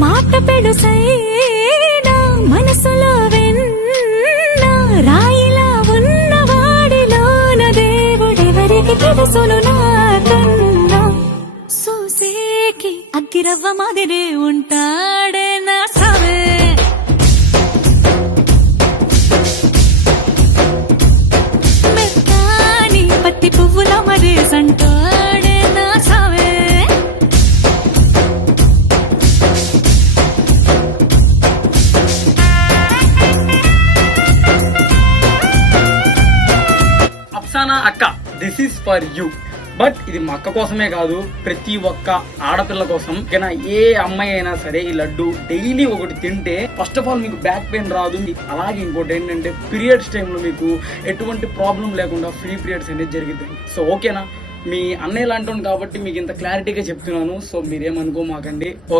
మాట పెడుసైనా మనసులో వెన్న రాయిలా ఉన్నవాడిలోన దేవుడెవరికి తెలుసును నాకన్నా చూసేకి అగ్గిరవ్వ మాదిరే ఉంటాడే నా సావే మెత్తాని పత్తి పువ్వుల మరే సంటాడే నా సావే అప్సానా అక్క, this is for you. But ఇది మా అక్క కోసమే కాదు, ప్రతి ఒక్క ఆడపిల్ల కోసం. ఓకేనా? ఏ అమ్మాయి అయినా సరే ఈ లడ్డు డైలీ ఒకటి తింటే ఫస్ట్ ఆఫ్ ఆల్ మీకు బ్యాక్ పెయిన్ రాదు. అలాగే ఇంకోటి ఏంటంటే పీరియడ్స్ టైంలో మీకు ఎటువంటి ప్రాబ్లం లేకుండా ఫ్రీ పీరియడ్స్ అనేది జరుగుతాయి. సో ఓకేనా? మీ అన్నయ్య లాంటి కాబట్టి మీకు ఇంత క్లారిటీగా చెప్తున్నాను. సో మీరేమనుకోమాకండి.